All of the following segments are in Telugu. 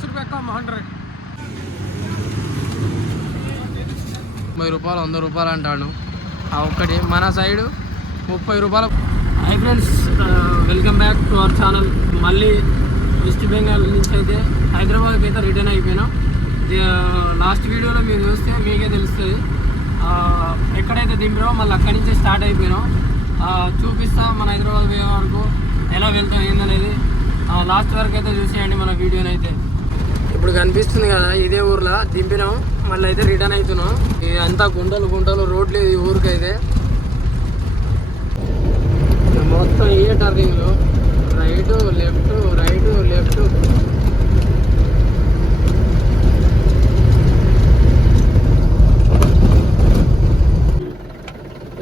100. ముప్పై రూపాయలు వంద రూపాయలు అంటాడు. ఆ ఒక్కటి మన సైడు ముప్పై రూపాయలు. Hi friends welcome back to our channel మళ్ళీ వెస్ట్ బెంగాల్ నుంచి అయితే హైదరాబాద్కి అయితే రిటర్న్ అయిపోయినాం. లాస్ట్ వీడియోలో మీరు చూస్తే మీకే తెలుస్తుంది. ఆ, ఎక్కడైతే దింపారో మళ్ళీ అక్కడి నుంచే స్టార్ట్ అయిపోయినాం. ఆ, చూపిస్తా మన హైదరాబాద్ పోయే వరకు ఎలా వెళ్తాం ఏందనేది. లాస్ట్ వరకు అయితే చూసేయండి మన వీడియోని అయితే. ఇప్పుడు కనిపిస్తుంది కదా ఇదే ఊర్లో. దింపినాం మళ్ళీ అయితే రిటర్న్ అవుతున్నాం. ఇది అంతా గుంటలు గుంటలు రోడ్లు ఈ ఊరికైతే. మొత్తం ఏ టర్నింగ్లు రైట్ లెఫ్ట్ రైట్ లెఫ్ట్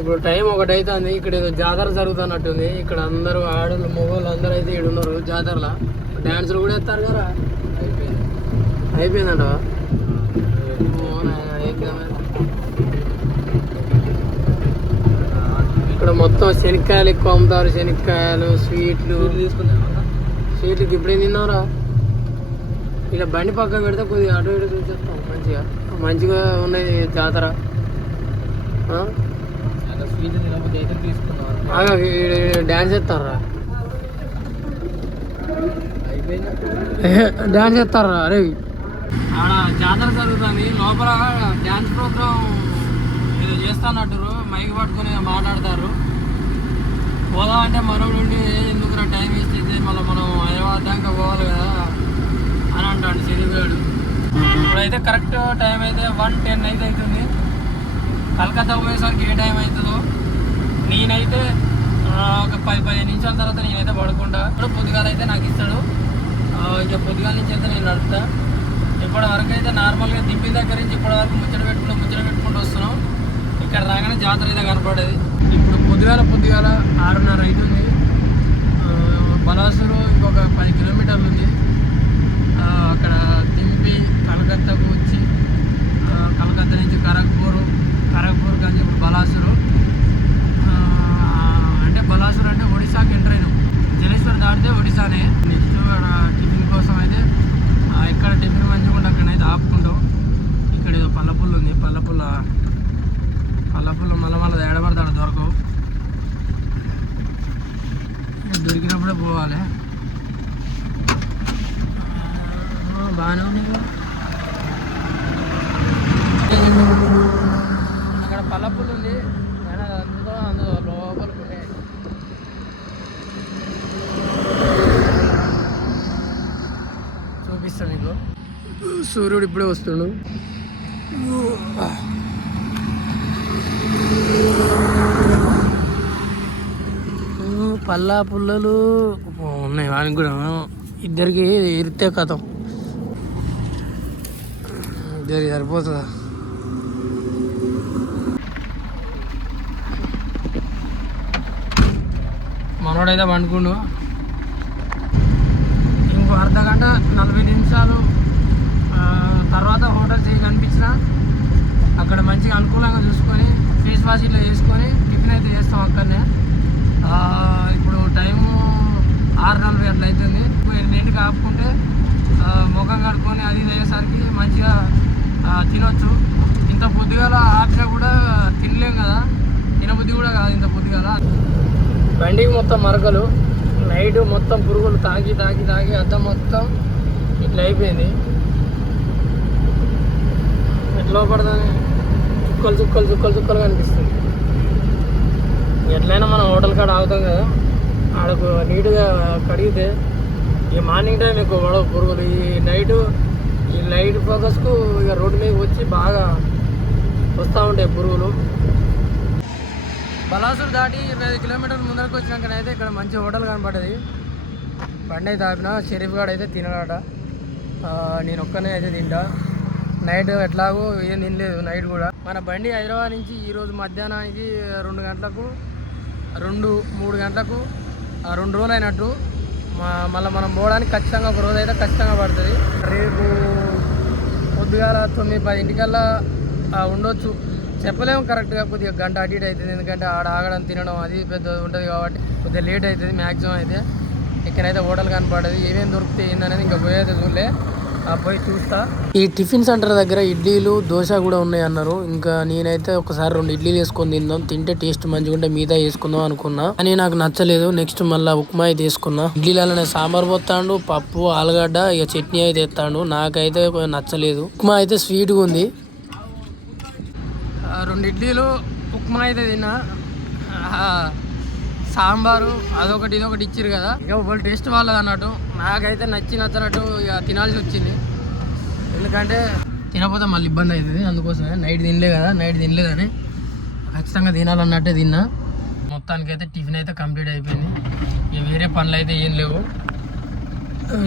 ఇప్పుడు టైం ఒకటి అవుతుంది ఇక్కడ ఏదో జాతర జరుగుతున్నట్టుంది. ఇక్కడ అందరూ ఆడలు మొగోళ్ళు అందరూ అయితే ఇక్కడ ఉన్నారు జాతరలో డ్యాన్సులు కూడా వేస్తారు కదా. అయిపోయిందంట. ఇక్కడ మొత్తం శనక్కాయలు ఎక్కువ అమ్ముతారు శనక్కాయలు స్వీట్లు. స్వీట్లకి ఇప్పుడేం తిన్నావురా? ఇలా బండి పక్కన పెడితే కొద్దిగా అటు ఇటు చూసేస్తాం మంచిగా. మంచిగా ఉన్నది జాతర. డ్యాన్స్ చేస్తారా? డ్యాన్స్ చేస్తారా? అరే ఆడ జాతర జరుగుతుంది. లోపల డ్యాన్స్ ప్రోగ్రామ్ ఏదో చేస్తానట్టురు మైక్ పట్టుకొని మాట్లాడతారు. పోదాం అంటే మరోడుండి ఉండి ఎందుకు టైం వేస్ట్ అయితే మళ్ళీ మనం హైదరాబాద్ దాకా పోవాలి కదా? అని అంటాడు శరీర్ ఇప్పుడైతే కరెక్ట్ టైం అయితే వన్ టెన్ అయితే అవుతుంది. కలకత్తా పోయేసరికి ఏ టైం అవుతుందో నేనైతే ఒక పది పదిహేను నిమిషాల తర్వాత నేనైతే పడుకుంటా. ఇప్పుడు పొద్దుగాల అయితే నాకు ఇస్తాడు. ఇక పొద్దుగాల నుంచి అయితే నేను నడుపుతా. ఇప్పటి వరకు అయితే నార్మల్గా దింపిన దగ్గర నుంచి ఇప్పటి వరకు ముచ్చట పెట్టుకుంటూ ముచ్చట పెట్టుకుంటూ వస్తున్నాం. ఇక్కడ రాగానే జాతర అయితే కనపడేది. ఇప్పుడు పొద్దుగాల పొద్దుగాల ఆరున్నర అవుతుంది ఆ, బలాసూరు ఇంకొక పది కిలోమీటర్లు ఉంది ఆ, అక్కడ దింపి కలకత్తాకు వచ్చి ఆ, కలకత్తా నుంచి ఖరగ్పూర్ ఖరగ్పూర్ కానీ ఇప్పుడు బలాసూరు ఆ, అంటే బలాసూర్ అంటే ఒడిశాకి ఎంటర్ అయినాం జలేశ్వర్ దాటితే ఒడిశానే నెక్స్ట్ టిఫిన్ కోసం అయితే ఆ, ఎక్కడ టిఫిన్ మంచిగా ఉంటే అక్కడైతే ఆపుకుంటాం ఇక్కడ ఏదో పల్లపుల్లు ఉంది పల్లపుల్ల పల్లపుల్ల మళ్ళీ మళ్ళీ ఏడబడతాడు దొరకవు దొరికినప్పుడే పోవాలి ఆ, బాగానే కదా. అక్కడ పల్లపుల్లు ఉంది. కానీ అది అందులో అందులో లోపలికి ఉన్నాయి చూపిస్తా మీకు సూర్యుడు ఇప్పుడే వస్తుండు. పల్లా పుల్లలు ఉన్నాయి వానికి కూడా. ఇద్దరికి ఇరితే కథం. ఇద్దరికి సరిపోతుందా మనోడైతే పండుకుండు. ఇంకో అర్ధ గంట నలభై నిమిషాలు తర్వాత హోటల్ చేయి కనిపించిన. అక్కడ మంచిగా అనుకూలంగా చూసుకొని ఫేస్ వాష్ ఇట్లా చేసుకొని టిఫిన్ అయితే చేస్తాం అక్కడనే. ఇప్పుడు టైము ఆరు నలభై అట్లా అవుతుంది ఎన్నింటికి ఆపుకుంటే ముఖం కడుక్కొని అది ఇది అయ్యేసరికి మంచిగా తినొచ్చు. ఇంత పొద్దుగాల ఆపినా కూడా తినలేం కదా. తినబుద్ధి కూడా కాదు ఇంత పొద్దుగాల. బండికి మొత్తం మరకలు. నైట్ మొత్తం పురుగులు తాకి తాకి తాకి అద్దం మొత్తం ఇట్లా అయిపోయింది. ఎట్లా పడుతుంది చుక్కలు చుక్కలు చుక్కలు చుక్కలు కనిపిస్తుంది ఎట్లయినా మనం హోటల్ కాడ ఆగుతాం కదా. ఆడకు నీట్గా కడిగితే ఈ మార్నింగ్ టైం ఎక్కువ పడవు పురుగులు. ఈ నైటు ఈ లైట్ ఫోకస్కు ఇక రోడ్డు మీద వచ్చి బాగా వస్తూ ఉంటాయి పురుగులు. బలాసులు దాటి ఇరవై ఐదు కిలోమీటర్ల ముందరకు వచ్చినాకనైతే ఇక్కడ మంచి హోటల్ కనపడ్డది బండి అయితే ఆపిన షరీఫ్ గాడు అయితే తినడాట. నేను ఒక్కనే అయితే తింటా. నైట్ ఎట్లాగో ఏం తినలేదు నైట్ కూడా. మన బండి హైదరాబాద్ నుంచి ఈరోజు మధ్యాహ్నానికి రెండు గంటలకు రెండు మూడు గంటలకు ఆ, రెండు రోజులు అయినట్టు. మళ్ళీ మనం పోవడానికి ఖచ్చితంగా ఒక రోజు అయితే ఖచ్చితంగా పడుతుంది. రేపు పొద్దుగాల తొమ్మిది పది ఇంటికల్లా ఉండొచ్చు. చెప్పలేము కరెక్ట్గా కొద్దిగా గంట అటు ఇటు అవుతుంది. ఎందుకంటే ఆడ ఆగడం తినడం అది పెద్ద ఉంటుంది కాబట్టి కొద్దిగా లేట్ అవుతుంది మ్యాక్సిమం అయితే. ఇక్కడైతే హోటల్ కనపడదు ఏమేమి దొరుకుతాయి ఏందనేది ఇంకా పోయేది చూడలే పోయి చూస్తా. ఈ టిఫిన్ సెంటర్ దగ్గర ఇడ్లీలు దోశ కూడా ఉన్నాయి అన్నారు. ఇంకా నేనైతే ఒకసారి రెండు ఇడ్లీలు వేసుకొని తిందాం. తింటే టేస్ట్ మంచిగా ఉంటే మిగతా వేసుకుందాం అనుకున్నా. అని నాకు నచ్చలేదు. నెక్స్ట్ మళ్ళీ ఉప్మా అయితే వేసుకున్నా. ఇడ్లీలలో సాంబార్ పోతాడు పప్పు ఆలుగడ్డ ఇక చట్నీ అయితే ఎత్తాడు నాకైతే నచ్చలేదు. ఉప్మా అయితే స్వీట్గా ఉంది. రెండు ఇడ్లీలు ఉప్మా అయితే తిన్నా. సాంబారు అదొకటి ఇదొకటి ఇచ్చారు కదా. ఇక వాళ్ళు టేస్ట్ వాళ్ళది అన్నట్టు నాకైతే నచ్చి నచ్చినట్టు ఇక తినాల్సి వచ్చింది. ఎందుకంటే తినకపోతే మళ్ళీ ఇబ్బంది అవుతుంది అందుకోసమే నైట్ తినలే కదా నైట్ తినలేదని ఖచ్చితంగా తినాలన్నట్టే తిన్నా. మొత్తానికి అయితే టిఫిన్ అయితే కంప్లీట్ అయిపోయింది. ఇక వేరే పనులు అయితే ఏం లేవు.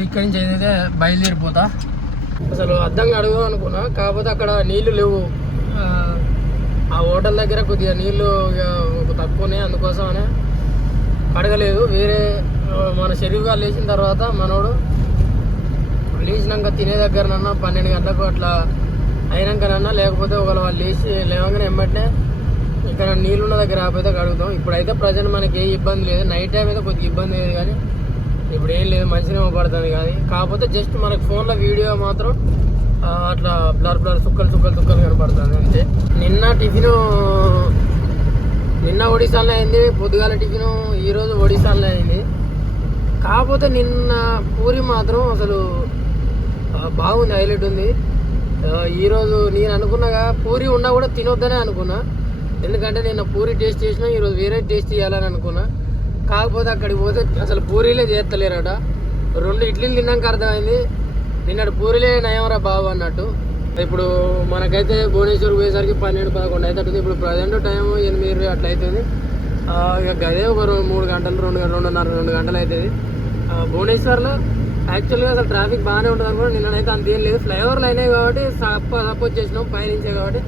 ఇక్కడి నుంచి అయితే బయలుదేరిపోతా. అసలు అద్దంగా అడుగుదాం అనుకున్నా. కాకపోతే అక్కడ నీళ్ళు లేవు. ఆ, హోటల్ దగ్గర కొద్దిగా నీళ్ళు ఇక తక్కువనే అందుకోసమనే అడగలేదు వేరే మన షరీఫ్గా లేచిన తర్వాత మనోడు లేచినాక తినే దగ్గరనన్నా పన్నెండు గంటలకు అట్లా అయినాకనన్నా లేకపోతే ఒకవేళ వాళ్ళు లేచి లేవగానే ఎమ్మటనే ఇక్కడ నీళ్ళున్న దగ్గర ఆపైతే కడుగుతాం. ఇప్పుడైతే ప్రజెంట్ మనకి ఏ ఇబ్బంది లేదు. నైట్ టైం అయితే కొద్దిగా ఇబ్బంది లేదు కానీ ఇప్పుడు ఏం లేదు. మంచిగా పడుతుంది కానీ కాకపోతే జస్ట్ మనకు ఫోన్లో వీడియో మాత్రం అట్లా బ్లర్ బ్లర్ సుక్కలు సుక్కలు సుక్కలు కనపడుతుంది అంతే. నిన్న టిఫిన్ నిన్న ఒడిశాలో అయింది పొద్దుగాల టిఫిన్ ఈరోజు ఒడిశాలో అయింది. కాకపోతే నిన్న పూరి మాత్రం అసలు బాగుంది హైలైట్ ఉంది. ఈరోజు నేను అనుకున్నాగా పూరి ఉన్నా కూడా తినొద్దనే అనుకున్నా. ఎందుకంటే నిన్న పూరి టేస్ట్ చేసినా ఈరోజు వేరే టేస్ట్ చేయాలని అనుకున్నా. కాకపోతే అక్కడికి పోతే అసలు పూరీలే చేస్తలేరట. రెండు ఇడ్లీలు తిన్నాక అర్థమైంది. నిన్నటి పూరీలే నయంరా బాబు అన్నట్టు. ఇప్పుడు మనకైతే భువనేశ్వర్ పోయేసరికి పన్నెండు పదకొండు అవుతుంది ఇప్పుడు ప్రజెంట్ టైం ఎనిమిది ఇరవై అట్లా అవుతుంది ఇక గదే ఒక రెండు మూడు గంటలు రెండు రెండున్నర రెండు గంటలు అవుతుంది భువనేశ్వర్లో యాక్చువల్గా అసలు ట్రాఫిక్ బాగానే ఉంటుంది అనుకోండి నిన్ననైతే అంత ఏం లేదు. ఫ్లైఓవర్లు అయినాయి కాబట్టి సప్ప సపోజ్ వచ్చేసినాం పైనుంచే కాబట్టి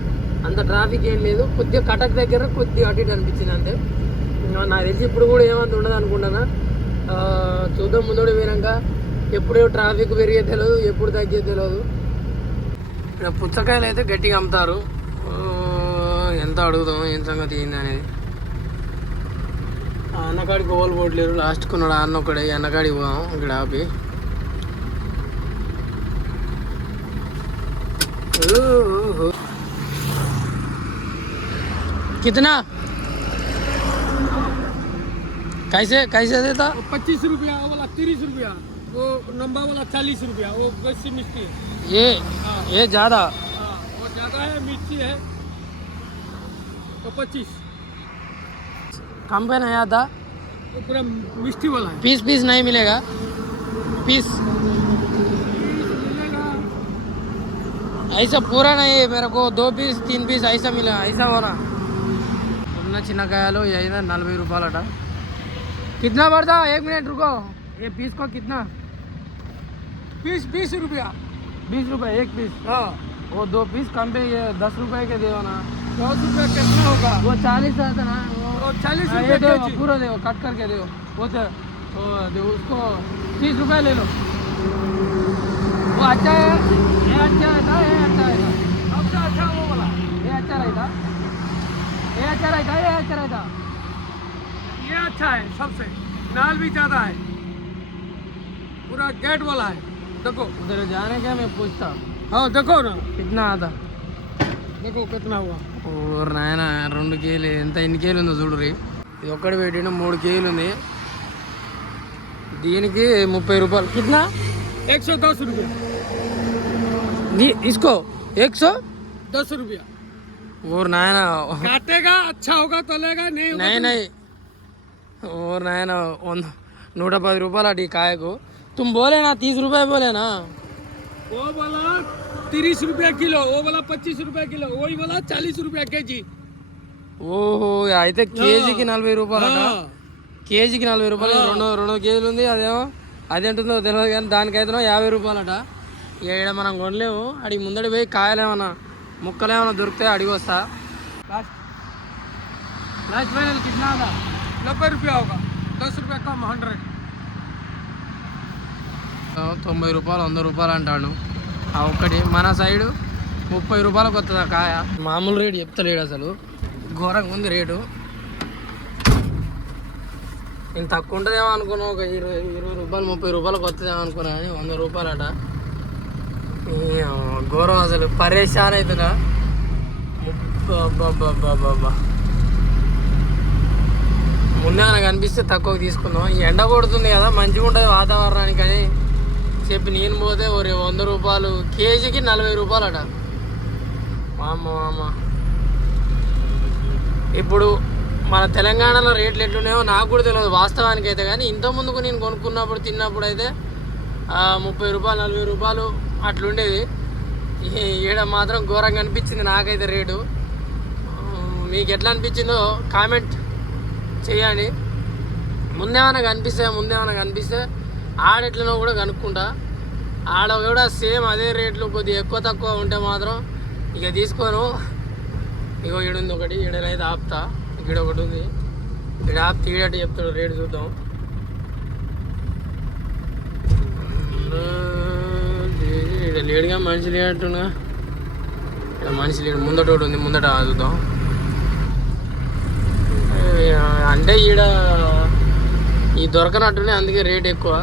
అంత ట్రాఫిక్ ఏం లేదు. కొద్దిగా కటక్ దగ్గర కొద్దిగా అటు ఇటు అనిపించింది అంతే. నా నాకు తెలిసి ఇప్పుడు కూడా ఏమంత ఉండదు అనుకుంటున్నా. చూద్దాం ముందు పోయినాక ఎప్పుడు ట్రాఫిక్ పెరిగే తెలియదు ఎప్పుడు తగ్గేది తెలియదు పుచ్చకాయలు అయితే గట్టిగా అమ్ముతారు ఆ, ఎంత అడుగుదాం ఏం సంగతి ఏంది అనేది ఆ అన్నకాడికి ఓలు పోవట్లేరు లాస్ట్కి ఉన్నాడు ఆ అన్న ఒకడే ఈ అన్నకాడికి పోదాం ఇక్కడ ఆపి ఓహో. कितना कैसे कैसे देता पच्चीस रुपया वो वाला तीस रुपया वो लंबा वाला चालीस रुपया वो वैसी मिर्ची है। ये हाँ। ये ज़्यादा? हाँ, वो ज़्यादा है मिर्ची है तो पच्चीस। कम पे नहीं आता? तो पूरा मिष्टी वाला है। पीस पीस नहीं मिलेगा? पीस? ऐसा पूरा नहीं है मेरे को दो पीस तीन पीस ऐसा मिला ऐसा होना तुमने लो यही ना नलबे रुपया लटा कितना पड़ता? एक मिनट रुको। ये पीस को कितना? बीस बीस रुपया। बीस रुपए एक पीस? हाँ। वो दो पीस कम पे ये दस रुपए के दे ना दस रुपया कितना होगा? वो चालीस आता ना। वो चालीस हाँ, रुपया दो पूरा दो कट करके दो। वो तो उसको तीस रुपए ले लो। वो अच्छा है। ये अच्छा रहता ये अच्छा रहता। सबसे अच्छा वो वाला। ये अच्छा रहता। ये अच्छा रहता ये अच्छा रहता। ये अच्छा है सबसे। नाल भी ज़्यादा है। पूरा गेट वाला है। जाने के पूछता कितना రెండు కేలు ఎంత ఎన్ని కేలు ఉందో చూడరి ఇది ఒక్కడ పెట్టిన మూడు కేలు ఉంది దీనికి ముప్పై రూపాయలు కిట్నా ఎక్సో రూపాయ ఇస్కో దస్ రూపాయ ఓర్ నాయన కట్టేగా అచ్చా అవగా తొలగా నేను వంద నూట పది రూపాయలు అటు ఈ కాయకు तुम बोले ना तीस रुपए बोले ना वो वाला तीस रुपया किलो वो वाला पच्चीस रुपया किलो वही वाला चालीस रुपया के जी ఓహో అయితే కేజీకి నలభై రూపాయలు हाँ। కేజీకి నలభై రూపాయలు రెండు రెండు కేజీలు ఉంది అదేమో అది ఎంతుందో తెలియదు కానీ దానికైతే యాభై రూపాయలట ఇక ఈడ మనం కొనలేము అడిగి ముందడి పోయి కాయలు ఏమన్నా ముక్కలు ఏమైనా దొరికితే అడిగి వస్తా లాస్ట్ ఫైనల్ కిట్నా ఉందా नब्बे रुपया होगा दस रुपया कम हंड्रेड తొంభై రూపాయలు వంద రూపాయలు అంటాడు. ఆ ఒక్కటి మన సైడు ముప్పై రూపాయలకు వస్తుంది ఆ కాయ. మామూలు రేటు చెప్తలేడు అసలు. ఘోరంగా ఉంది రేటు. నేను తక్కువ ఉంటుందేమో అనుకున్నా ఒక ఇరవై ఇరవై రూపాయలు ముప్పై రూపాయలకు వస్తుందేమో అనుకున్నా కానీ వంద రూపాయలట. ఘోరం అసలు. పరేషాన్ అవుతున్నా ముందే నాకు అనిపిస్తే తక్కువ తీసుకుందాం. ఎండ కొడుతుంది కదా మంచిగా ఉంటుంది వాతావరణానికి అని చెప్పి నేను పోతే ఒక వంద రూపాయలు కేజీకి నలభై రూపాయలు అట మామ మామ ఇప్పుడు మన తెలంగాణలో రేట్లు ఎట్లున్నాయో నాకు కూడా తెలియదు వాస్తవానికి అయితే కానీ ఇంత ముందుకు నేను కొనుక్కున్నప్పుడు తిన్నప్పుడు అయితే ముప్పై రూపాయలు నలభై రూపాయలు అట్లుండేది. ఈడ మాత్రం ఘోరంగా అనిపించింది నాకైతే రేటు. మీకు ఎట్లా అనిపించిందో కామెంట్ చేయండి. ముందేమైనా కనిపిస్తే ముందేమైనా కనిపిస్తే ఆడెట్లనో కూడా కనుక్కుంటా. ఆడ కూడా సేమ్ అదే రేట్లు కొద్దిగా ఎక్కువ తక్కువ ఉంటే మాత్రం ఇక తీసుకోను. ఇగో ఈడుంది ఒకటి ఈడనైతే ఆపుతా. ఇక్కడ ఒకటి ఉంది. ఇక్కడ ఆపుతా తీయటట్టు చెప్తాడు రేటు చూద్దాం. ఇక్కడ లేడుగా మనిషి లేనట్టుగా ఇక్కడ మనిషి లేడు ముందట ఒకటి ఉంది ముందట చూద్దాం అంటే ఈడ ఈ దొరకనట్టునే అందుకే రేట్ ఎక్కువ.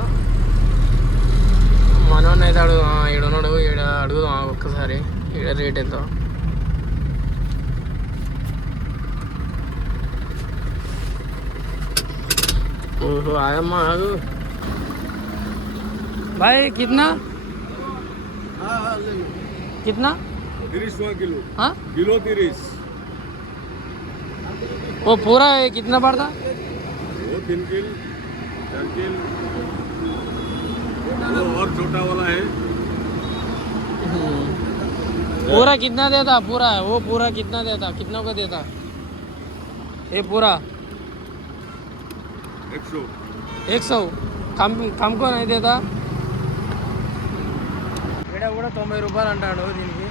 మనోడిని అయితే అడుగు ఆ, ఈడ ఉన్నాడు ఈడ అడుగుదాం ఆ ఒక్కసారి ఈడ రేట్ ఎంతో ओहो आया माँ आगो भाई कितना कितना तीस टका किलो हाँ किलो तीस वो पूरा है कितना पड़ता वो तीन किल चार किल वो और छोटा वाला है। पूरा कितना देता? पूरा वो पूरा कितना देता? कितना को देता? ये पूरा? एक सौ। एक सौ? कम कम को नहीं देता? ఇక్కడ కూడా తొంభై రూపాయలు అంటాడు దీనికి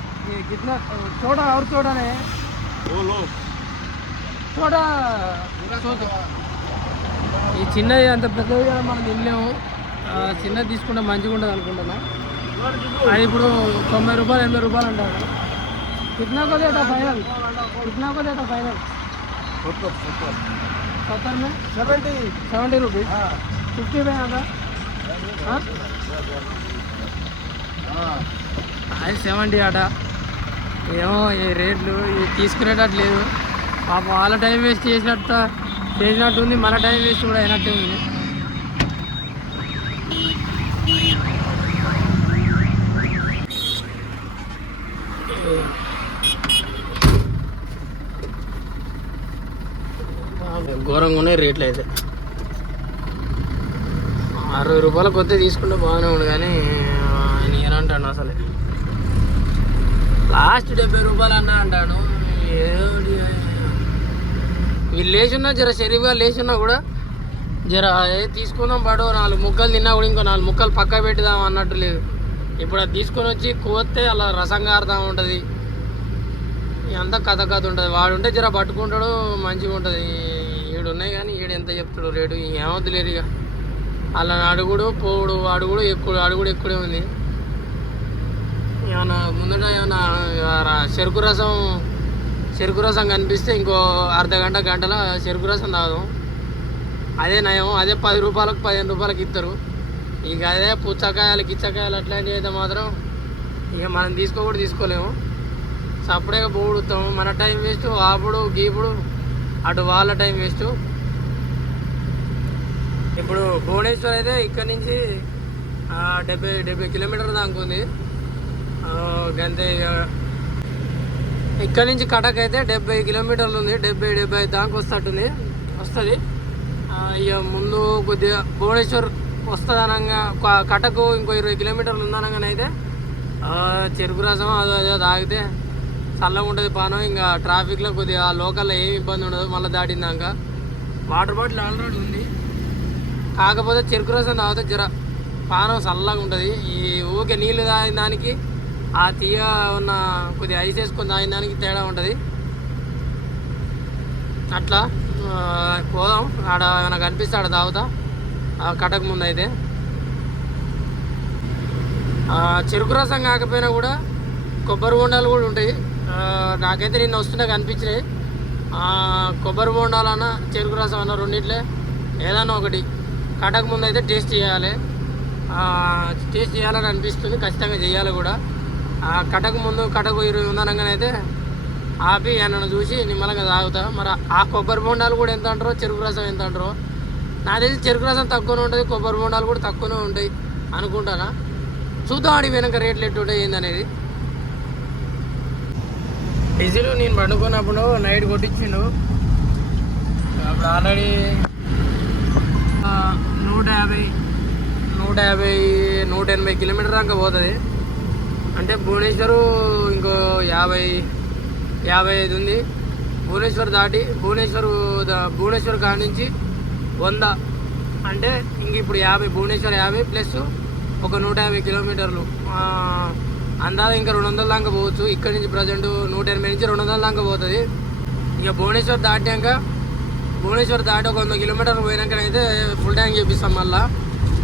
కిట్నా చోట ఎవరు చూడనే చోట ఈ చిన్నది అంత పెద్దది మనం తినలేము చిన్నది తీసుకుంటే మంచిగా ఉండదు అనుకుంటున్నా. అది ఇప్పుడు తొంభై రూపాయలు ఎనభై రూపాయలు అంటారు. కిట్నాకో లేట ఫైనల్ కిట్నాకో లేట final seventy seventy rupees fifty rupees fifty అది సెవెంటీ అట ఏమో ఈ రేట్లు తీసుకునేటట్టు లేదు. పాప వాళ్ళ టైం వేస్ట్ చేసినట్టు చేసినట్టు ఉంది మన టైం వేస్ట్ కూడా అయినట్టు ఉంది. ఘోరంగా ఉన్నాయి రేట్లు అయితే. అరవై రూపాయలు కొద్ది తీసుకుంటే బాగానే ఉండు కానీ నేను ఏనంటాడు అసలు. లాస్ట్ డెబ్బై రూపాయలు అన్నా అంటాను. వీళ్ళు లేచున్నా జర సరిగ్గా లేచున్నా కూడా జర ఏ తీసుకుందాం పడు నాలుగు ముక్కలు తిన్నా కూడా ఇంకో నాలుగు ముక్కలు పక్క పెట్టుదాం అన్నట్టు లేదు. ఇప్పుడు అది తీసుకొని వచ్చి కోస్తే అలా రసం కారుతా ఉంటుంది. అంతా కథ కథ ఉంటుంది. వాడు ఉంటే జర పట్టుకుంటాడు మంచిగా ఉంటుంది. ఈడు ఉన్నాయి కానీ ఈడు ఎంత చెప్తాడు రేటు ఏమవుతుంది ఇక. అలా అడుగుడు పోవుడు అడుగుడు ఎక్కువ అడుగుడు ఎక్కువే ఉంది. ఏమన్నా ముందట ఏమన్నా చెరుకు రసం చెరుకు రసం కనిపిస్తే ఇంకో అర్ధ గంట గంటల చెరుకు రసం తాగం అదే నయం అదే పది రూపాయలకు పదిహేను రూపాయలకి ఇస్తారు ఇక అదే పుచ్చకాయలు కిచ్చకాయలు అట్లాంటివి అయితే మాత్రం ఇక మనం తీసుకో కూడా తీసుకోలేము. సపరేట్గా పోడుతాం మన టైం వేస్ట్ ఆపుడు గీపుడు. అటు వాళ్ళ టైం వేస్ట్. ఇప్పుడు భువనేశ్వర్ అయితే ఇక్కడ నుంచి డెబ్బై డెబ్బై కిలోమీటర్ దాకా ఉంది. గంతే ఇక. ఇక్కడ నుంచి కటక్ అయితే డెబ్బై కిలోమీటర్లు ఉంది. డెబ్బై డెబ్బై దాకా వస్తట్టుంది. వస్తుంది. ఇక ముందు కొద్దిగా భువనేశ్వర్ వస్తుంది అనగా కటకు ఇంకో ఇరవై కిలోమీటర్లు ఉందనగానే అయితే చెరుకు రసం అదో అదో తాగితే చల్లగా ఉంటుంది పానం ఇంకా ట్రాఫిక్లో కొద్దిగా లోకల్లో ఏమి ఇబ్బంది ఉండదు మళ్ళీ దాటిందాక. వాటర్ బాటిల్ ఆల్రెడీ ఉంది. కాకపోతే చెరుకు రసం తాగితే జర పానం చల్లగా ఉంటుంది. ఈ ఊకే నీళ్ళు తాగిన దానికి ఆ తీయ ఉన్న కొద్దిగా ఐస్ వేసుకొని తాగిన దానికి తేడా ఉంటుంది. అట్లా పోదాం. ఆడ ఏమైనా కనిపిస్తే ఆడ తాగుతా. ఆ కటక ముందు అయితే. చెరుకు రసం కాకపోయినా కూడా కొబ్బరి బొండాలు కూడా ఉంటాయి. నాకైతే నిన్న వస్తున్నా కనిపించినాయి కొబ్బరి బొండాలన్న చెరుకు రసం అన్న రెండిట్లే. ఏదన్నా ఒకటి. కటక ముందు అయితే టేస్ట్ చేయాలి. టేస్ట్ చేయాలని అనిపిస్తుంది. ఖచ్చితంగా చేయాలి కూడా. ఆ కటకు ముందు కటకు ఇరవై ఉందనగానే ఆపి ఆయనను చూసి నిమ్మలంగా తాగుతా. మరి ఆ కొబ్బరి బొండాలు కూడా ఎంత అంటారో చెరుకు రసం ఎంత అంటారో. నా తెలిసి చెరుకు రసం తక్కువనే ఉంటుంది కొబ్బరి బొండాలు కూడా తక్కువనే ఉంటాయి అనుకుంటానా. చూద్దాం అడిగి వెనక రేట్లు ఎట్టు ఉంటాయి ఏందనేది. డీజిల్ నేను పండుకున్నప్పుడు నైట్ కొట్టించిండు. అప్పుడు ఆల్రెడీ నూట యాభై నూట యాభై నూట ఎనభై కిలోమీటర్ దాకా పోతుంది. అంటే భువనేశ్వర్ ఇంకో యాభై యాభై ఐదు ఉంది. భువనేశ్వర్ దాటి భువనేశ్వర్ దా- భువనేశ్వర్ కాడ నుంచి వంద. అంటే ఇంక ఇప్పుడు యాభై భువనేశ్వర్ యాభై ప్లస్ ఒక నూట యాభై కిలోమీటర్లు. అందాక ఇంకా రెండు వందల దాకా పోవచ్చు. ఇక్కడ నుంచి ప్రజెంట్ నూట ఎనభై నుంచి రెండు వందల దాకా పోతుంది. ఇక భువనేశ్వర్ దాటాక భువనేశ్వర్ దాటి ఒక వంద కిలోమీటర్లు పోయినాకనైతే ఫుల్ ట్యాంక్ చేపిస్తాం మళ్ళీ.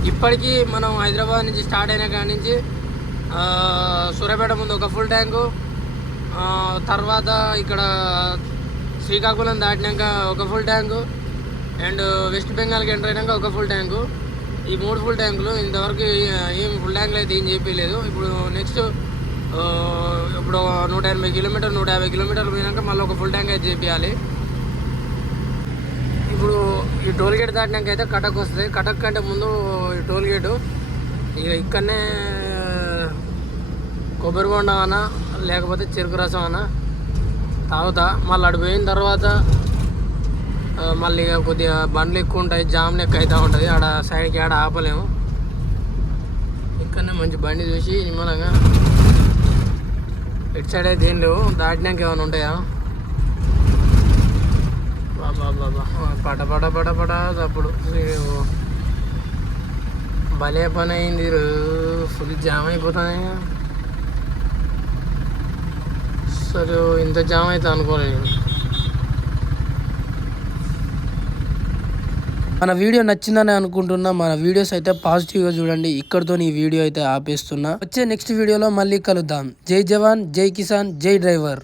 ఇప్పటికీ మనం హైదరాబాద్ నుంచి స్టార్ట్ అయిన కాడి నుంచి ఆ, సూర్యాపేట ముందు ఒక ఫుల్ ట్యాంకు తర్వాత ఇక్కడ శ్రీకాకుళం దాటినాక ఒక ఫుల్ ట్యాంకు అండ్ వెస్ట్ బెంగాల్కి ఎంటర్ అయినాక ఒక ఫుల్ ట్యాంకు ఈ మూడు ఫుల్ ట్యాంకులు ఇంతవరకు ఏం ఫుల్ ట్యాంకులు అయితే ఏం చేయలేదు ఇప్పుడు నెక్స్ట్ ఇప్పుడు నూట ఎనభై కిలోమీటర్లు నూట యాభై కిలోమీటర్లు పోయినాక మళ్ళీ ఒక ఫుల్ ట్యాంక్ అయితే చేపించాలి ఇప్పుడు ఈ టోల్ గేట్ దాటినాక అయితే కటక్ వస్తుంది. కటక్ కంటే ముందు ఈ టోల్ గేటు ఇక ఇక్కడనే కొబ్బరి బొండం అనా లేకపోతే చెరుకు రసం అనా తాగుతా. మళ్ళీ అటు పోయిన తర్వాత మళ్ళీ ఇక కొద్దిగా బండ్లు ఎక్కువ ఉంటాయి జామ్ లెక్క అవుతూ ఉంటుంది. ఆడ సైడ్కి ఆడ ఆపలేము. ఇక్కడనే మంచి బండి చూసి నిమ్మలంగా ఇటు సైడ్ అయితే ఏం లేవు. దాటినాక ఏమైనా ఉంటాయా? బాబా బాబా పట పట పట పట తప్పుడు భలే పని అయింది ఫుల్ జామ్ అయిపోతానే. సరే ఇంత జామ్ అయితే అనుకోలేదు. మన వీడియో నచ్చిందని అనుకుంటున్నా మన వీడియోస్ అయితే పాజిటివ్గా చూడండి. ఇక్కడతో ఈ వీడియో అయితే ఆపేస్తున్నా. వచ్చే నెక్స్ట్ వీడియోలో మళ్ళీ కలుద్దాం. జై జవాన్ జై కిసాన్ జై డ్రైవర్.